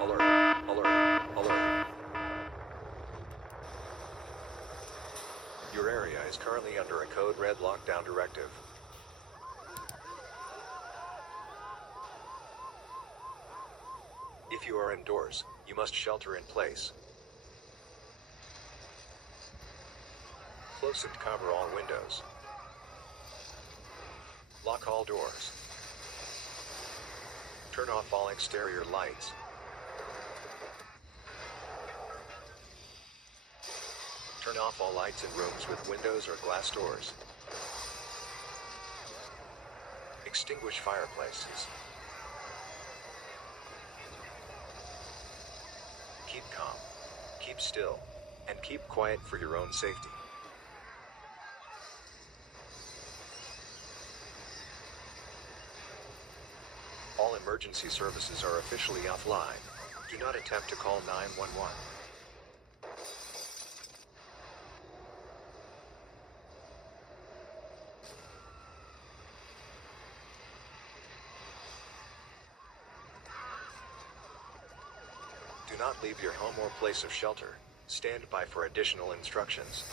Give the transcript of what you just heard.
Alert, alert, alert. Your area is currently under a code red lockdown directive. If you are indoors, you must shelter in place. Close and cover all windows. Lock all doors. Turn off all exterior lights. Turn off all lights in rooms with windows or glass doors. Extinguish fireplaces. Keep calm, keep still, and keep quiet for your own safety. All emergency services are officially offline. Do not attempt to call 911. Do not leave your home or place of shelter. Stand by for additional instructions.